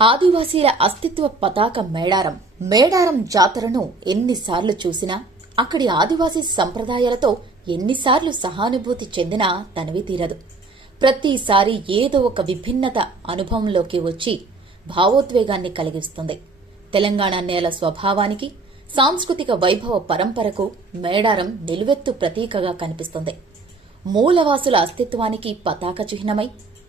ఆదివాసీల అస్తిత్వ పతాక మేడారం జాతరను ఎన్నిసార్లు చూసినా అక్కడి ఆదివాసీ సంప్రదాయాలతో ఎన్నిసార్లు సహానుభూతి చెందినా తనివి తీరదు. ప్రతిసారి ఏదో ఒక విభిన్నత అనుభవంలోకి వచ్చి భావోద్వేగాన్ని కలిగిస్తుంది. తెలంగాణ నేల స్వభావానికి, సాంస్కృతిక వైభవ పరంపరకు మేడారం నిలువెత్తు ప్రతీకగా కనిపిస్తుంది. మూలవాసుల అస్తిత్వానికి పతాక చిహ్నమై,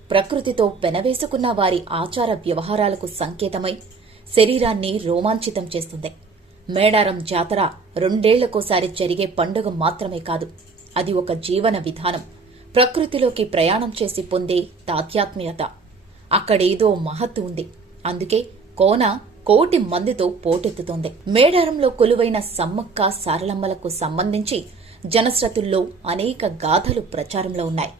ప్రకృతితో పెనవేసుకున్న వారి ఆచార వ్యవహారాలకు సంకేతమై శరీరాన్ని రోమాంచితం చేస్తుంది. మేడారం జాతర 2 ఏళ్లకోసారి జరిగే పండుగ మాత్రమే కాదు, అది ఒక జీవన విధానం, ప్రకృతిలోకి ప్రయాణం చేసి పొందే తాత్యాత్మ్యత. అక్కడేదో మహత్తు ఉంది. అందుకే కోన కోటి మందితో పోటెత్తుతోంది. మేడారంలో కొలువైన సమ్మక్క సారలమ్మలకు సంబంధించి జనశ్రతుల్లో అనేక గాథలు ప్రచారంలో ఉన్నాయి.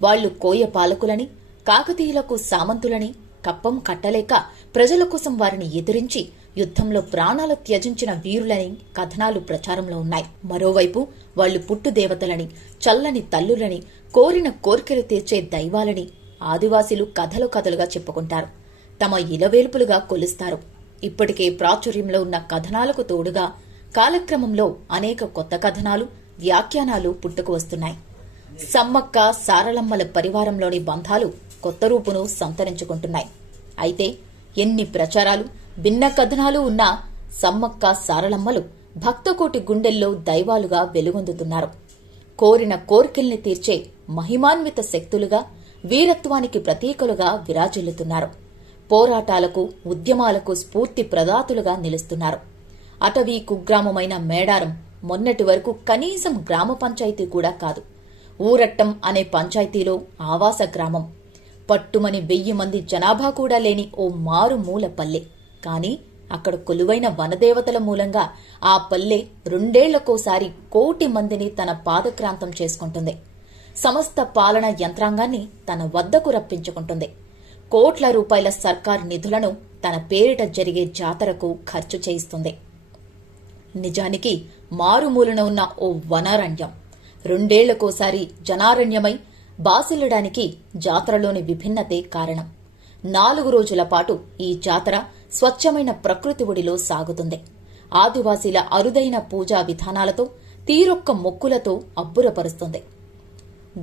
వాళ్లు కోయ పాలకులని, కాకతీయులకు సామంతులని, కప్పం కట్టలేక ప్రజల కోసం వారిని ఎదిరించి యుద్ధంలో ప్రాణాలు త్యజించిన వీరులని కథనాలు ప్రచారంలో ఉన్నాయి. మరోవైపు వాళ్లు పుట్టుదేవతలని, చల్లని తల్లులని, కోరిన కోర్కెలు తీర్చే దైవాలని ఆదివాసీలు కథలు కథలుగా చెప్పుకుంటారు. తమ ఇలవేల్పులుగా కొలుస్తారు. ఇప్పటికే ప్రాచుర్యంలో ఉన్న కథనాలకు తోడుగా కాలక్రమంలో అనేక కొత్త కథనాలు, వ్యాఖ్యానాలు పుట్టుకు వస్తున్నాయి. సమ్మక్క సారలమ్మల పరివారంలోని బంధాలు కొత్త రూపును సంతరించుకుంటున్నాయి. అయితే ఎన్ని ప్రచారాలు, భిన్న కథనాలు ఉన్నా సమ్మక్క సారలమ్మలు భక్తకోటి గుండెల్లో దైవాలుగా వెలుగొందుతున్నారు. కోరిన కోర్కెల్ని తీర్చే మహిమాన్విత శక్తులుగా, వీరత్వానికి ప్రతీకలుగా విరాజిల్లుతున్నారు. పోరాటాలకు, ఉద్యమాలకు స్ఫూర్తి ప్రదాతులుగా నిలుస్తున్నారు. అటవీ కుగ్రామమైన మేడారం మొన్నటి వరకు కనీసం గ్రామ పంచాయతీ కూడా కాదు. ఊరట్టం అనే పంచాయతీలో ఆవాస గ్రామం. పట్టుమని 1000 మంది జనాభా కూడా లేని ఓ మారుమూల పల్లె. కాని అక్కడ కొలువైన వనదేవతల మూలంగా ఆ పల్లె 2 ఏళ్లకోసారి కోటి మందిని తన పాదక్రాంతం చేసుకుంటుంది. సమస్త పాలన యంత్రాంగాన్ని తన వద్దకు రప్పించుకుంటుంది. కోట్ల రూపాయల సర్కార్ నిధులను తన పేరిట జరిగే జాతరకు ఖర్చు చేయిస్తుంది. నిజానికి మారుమూలన ఉన్న ఓ వనారణ్యం 2 ఏళ్లకోసారి జనారణ్యమై బాసిల్లడానికి జాతరలోని విభిన్నతే కారణం. 4 రోజుల పాటు ఈ జాతర స్వచ్ఛమైన ప్రకృతి ఒడిలో సాగుతుంది. ఆదివాసీల అరుదైన పూజా విధానాలతో, తీరొక్క మొక్కులతో అబ్బురపరుస్తుంది.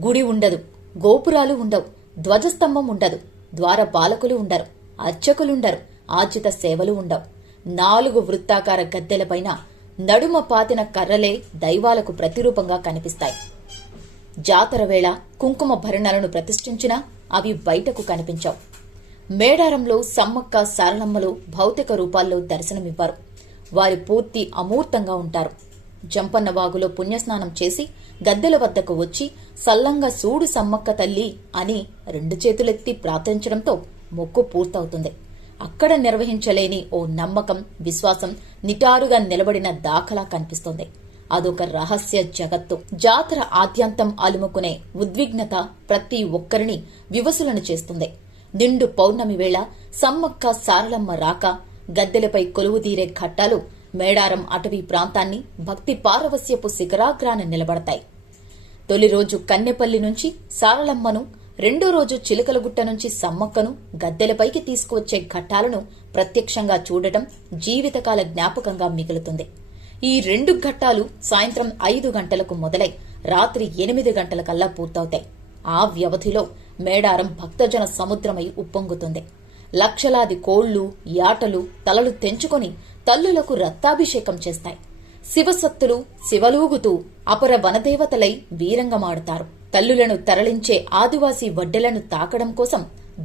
గుడి ఉండదు, గోపురాలు ఉండవు, ధ్వజస్తంభం ఉండదు, ద్వారపాలకులు ఉండరు, అర్చకులుండరు, ఆర్జిత సేవలు ఉండవు. 4 వృత్తాకార గద్దెలపైన నడుమ పాతిన కర్రలే దైవాలకు ప్రతిరూపంగా కనిపిస్తాయి. జాతర వేళ కుంకుమ భరణాలను ప్రతిష్ఠించినా అవి బయటకు కనిపించవు. మేడారంలో సమ్మక్క సారలమ్మలు భౌతిక రూపాల్లో దర్శనమివ్వరు. వారి పూర్తి అమూర్తంగా ఉంటారు. జంపన్న వాగులో పుణ్యస్నానం చేసి గద్దెల వద్దకు వచ్చి సల్లంగా సూడు సమ్మక్క తల్లి అని 2 చేతులెత్తి ప్రార్థించడంతో మొక్కు పూర్తవుతుంది. అక్కడ నిర్వహించలేని ఓ నమ్మకం, విశ్వాసం నిటారుగా నిలబడిన దాఖలా కనిపిస్తుంది. అదొక రహస్య జగత్తు. జాతర ఆద్యంతం అలుముకునే ఉద్విగ్నత ప్రతి ఒక్కరిని వివసులను చేస్తుంది. నిండు పౌర్ణమి వేళ సమ్మక్క సారలమ్మ రాక, గద్దెలపై కొలువుదీరే ఘట్టాలు మేడారం అటవీ ప్రాంతాన్ని భక్తి పారవస్యపు శిఖరాగ్రాన నిలబడతాయి. తొలి రోజు కన్నెపల్లి నుంచి సారలమ్మను, 2వ రోజు చిలకలగుట్ట నుంచి సమ్మక్కను గద్దెలపైకి తీసుకువచ్చే ఘట్టాలను ప్రత్యక్షంగా చూడటం జీవితకాల జ్ఞాపకంగా మిగులుతుంది. ఈ 2 ఘట్టాలు సాయంత్రం 5 గంటలకు మొదలై రాత్రి 8 గంటలకల్లా పూర్తవుతాయి. ఆ వ్యవధిలో మేడారం భక్తజన సముద్రమై ఉప్పొంగుతుంది. లక్షలాది కోళ్లు, యాటలు తలలు తెంచుకొని తల్లులకు రక్తాభిషేకం చేస్తాయి. శివసత్తులు శివలూగుతూ అపర వనదేవతలై వీరంగమాడుతారు. తల్లులను తరలించే ఆదివాసీ వడ్డెలను తాకడం కోసం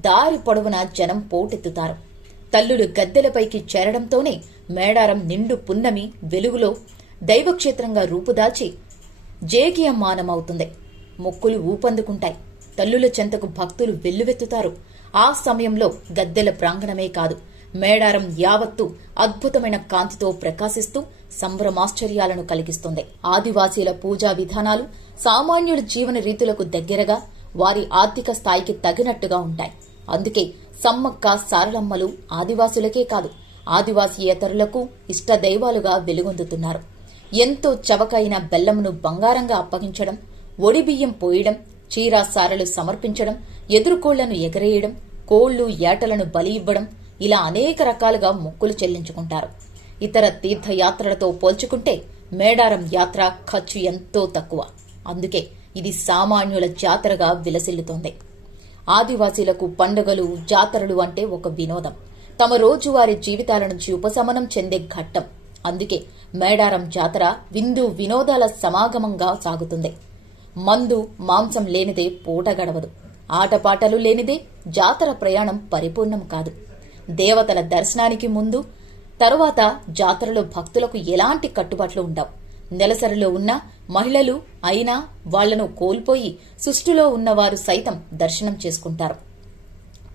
దారి పొడవునా జనం పోటెత్తుతారు. తల్లులు గద్దెలపైకి చేరడంతోనే మేడారం నిండు పున్నమి వెలుగులో దైవక్షేత్రంగా రూపుదాల్చి జేగీయమానమవుతుంది. మొక్కులు ఊపందుకుంటాయి. తల్లుల చెంతకు భక్తులు వెల్లువెత్తుతారు. ఆ సమయంలో గద్దెల ప్రాంగణమే కాదు, మేడారం యావత్తు అద్భుతమైన కాంతితో ప్రకాశిస్తూ సంభ్రమాశ్చర్యాలను కలిగిస్తుంది. ఆదివాసీల పూజా విధానాలు సామాన్యుల జీవన రీతులకు దగ్గరగా, వారి ఆర్థిక స్థాయికి తగినట్టుగా ఉంటాయి. అందుకే సమ్మక్క సారలమ్మలు ఆదివాసులకే కాదు, ఆదివాసీయేతరులకు ఇష్టదైవాలుగా వెలుగొందుతున్నారు. ఎంతో చవకైన బెల్లంను బంగారంగా అప్పగించడం, ఒడిబియ్యం పోయడం, చీరాసారలు సమర్పించడం, ఎదురుకోళ్లను ఎగరేయడం, కోళ్లు ఏటలను బలి ఇవ్వడం, ఇలా అనేక రకాలుగా మొక్కులు చెల్లించుకుంటారు. ఇతర తీర్థయాత్రలతో పోల్చుకుంటే మేడారం యాత్ర ఖర్చు ఎంతో తక్కువ. అందుకే ఇది సామాన్యుల జాతరగా విలసిల్లుతోంది. ఆదివాసీలకు పండుగలు, జాతరలు అంటే ఒక వినోదం, తమ రోజువారీ జీవితాల నుంచి ఉపశమనం చెందే ఘట్టం. అందుకే మేడారం జాతర విందు వినోదాల సమాగమంగా సాగుతుంది. మందు, మాంసం లేనిదే పూట గడవదు. ఆటపాటలు లేనిదే జాతర ప్రయాణం పరిపూర్ణం కాదు. దేవతల దర్శనానికి ముందు, తరువాత జాతరలో భక్తులకు ఎలాంటి కట్టుబాట్లు ఉండవు. నెలసరిలో ఉన్న మహిళలు అయినా వాళ్లను కోల్పోయి సుష్టిలో ఉన్నవారు సైతం దర్శనం చేసుకుంటారు.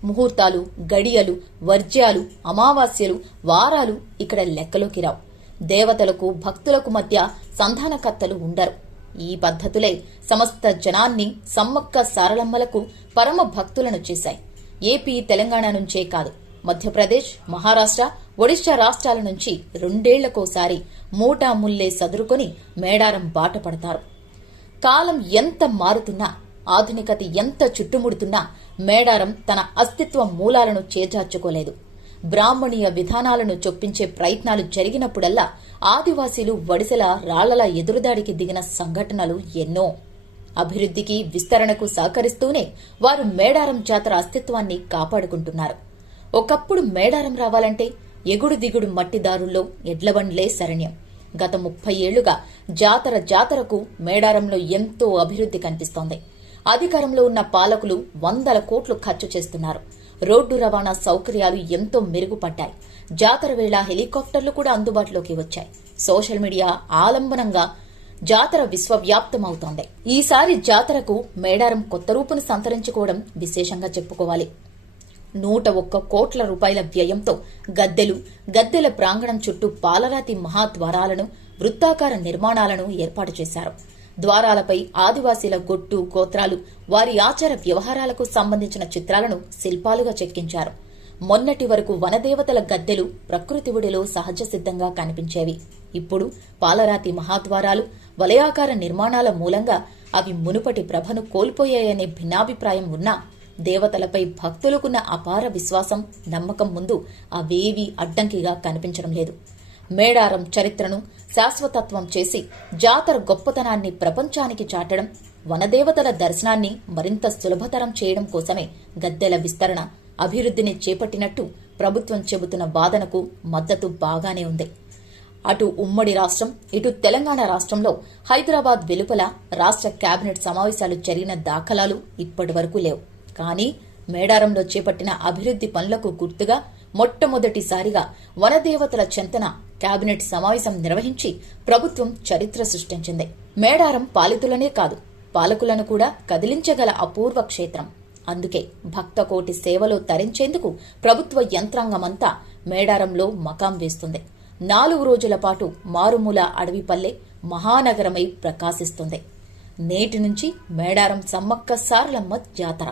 ముహూర్తాలు, గడియలు, వర్జ్యాలు, అమావాస్యలు, వారాలు ఇక్కడ లెక్కలోకి రావు. దేవతలకు భక్తులకు మధ్య సంధానకర్తలు ఉండరు. ఈ పద్ధతులే సమస్త జనాన్ని సమ్మక్క సారలమ్మలకు పరమ భక్తులను చేశాయి. ఏపీ, తెలంగాణ నుంచే కాదు, మధ్యప్రదేశ్, మహారాష్ట్ర, ఒడిశా రాష్ట్రాల నుంచి 2 ఏళ్లకోసారి మూటా ముల్లే సదురుకొని మేడారం బాట పడతారు. కాలం ఎంత మారుతున్నా, ఆధునికత ఎంత చుట్టుముడుతున్నా మేడారం తన అస్తిత్వ మూలాలను చేజార్చుకోలేదు. బ్రాహ్మణీయ విధానాలను చొప్పించే ప్రయత్నాలు జరిగినప్పుడల్లా ఆదివాసీలు వడిసెల రాళ్లలా ఎదురుదాడికి దిగిన సంఘటనలు ఎన్నో. అభివృద్ధికి, విస్తరణకు సహకరిస్తూనే వారు మేడారం జాతర అస్తిత్వాన్ని కాపాడుకుంటున్నారు. ఒకప్పుడు మేడారం రావాలంటే ఎగుడు దిగుడు మట్టిదారుల్లో ఎడ్లబండ్లే శరణ్యం. గత 30 ఏళ్లుగా జాతరకు మేడారంలో ఎంతో అభివృద్ధి కనిపిస్తోంది. అధికారంలో ఉన్న పాలకులు 100 కోట్లు ఖర్చు చేస్తున్నారు. రోడ్డు రవాణా సౌకర్యాలు ఎంతో మెరుగుపడ్డాయి. జాతర వేళ హెలికాప్టర్లు కూడా అందుబాటులోకి వచ్చాయి. సోషల్ మీడియా ఆలంబనంగా జాతర విశ్వవ్యాప్తమవుతోంది. ఈసారి జాతరకు మేడారం కొత్త రూపును సంతరించుకోవడం విశేషంగా చెప్పుకోవాలి. 101 కోట్ల రూపాయల వ్యయంతో గద్దెల ప్రాంగణం చుట్టూ పాలరాతి మహాద్వారాలను, వృత్తాకార నిర్మాణాలను ఏర్పాటు చేశారు. ద్వారాలపై ఆదివాసీల గొట్టు, గోత్రాలు, వారి ఆచార వ్యవహారాలకు సంబంధించిన చిత్రాలను శిల్పాలుగా చెక్కించారు. మొన్నటి వరకు వనదేవతల గద్దెలు ప్రకృతి ఒడిలో సహజ సిద్ధంగా కనిపించేవి. ఇప్పుడు పాలరాతి మహాద్వారాలు, వలయాకార నిర్మాణాల మూలంగా అవి మునుపటి ప్రభను కోల్పోయాయనే భిన్నాభిప్రాయం ఉన్నా దేవతలపై భక్తులకున్న అపార విశ్వాసం, నమ్మకం ముందు అవేవీ అడ్డంకిగా కనిపించడం లేదు. మేడారం చరిత్రను శాశ్వతత్వం చేసి జాతర గొప్పతనాన్ని ప్రపంచానికి చాటడం, వనదేవతల దర్శనాన్ని మరింత సులభతరం చేయడం కోసమే గద్దెల విస్తరణ, అభివృద్ధిని చేపట్టినట్టు ప్రభుత్వం చెబుతున్న వాదనకు మద్దతు బాగానే ఉంది. అటు ఉమ్మడి రాష్ట్రం, ఇటు తెలంగాణ రాష్ట్రంలో హైదరాబాద్ వెలుపల రాష్ట్ర కేబినెట్ సమావేశాలు జరిగిన దాఖలాలు ఇప్పటి వరకు లేవు. కానీ మేడారంలో చేపట్టిన అభివృద్ధి పనులకు గుర్తుగా మొట్టమొదటిసారిగా వనదేవతల చెంతన కేబినెట్ సమావేశం నిర్వహించి ప్రభుత్వం చరిత్ర సృష్టించింది. మేడారం పాలితులనే కాదు, పాలకులను కూడా కదిలించగల అపూర్వ క్షేత్రం. అందుకే భక్తకోటి సేవలో తరించేందుకు ప్రభుత్వ యంత్రాంగమంతా మేడారంలో మకాం వేస్తుంది. 4 రోజుల పాటు మారుమూల అడవిపల్లె మహానగరమై ప్రకాశిస్తుంది. నేటి నుంచి మేడారం సమ్మక్క సారలమ్మ జాతర.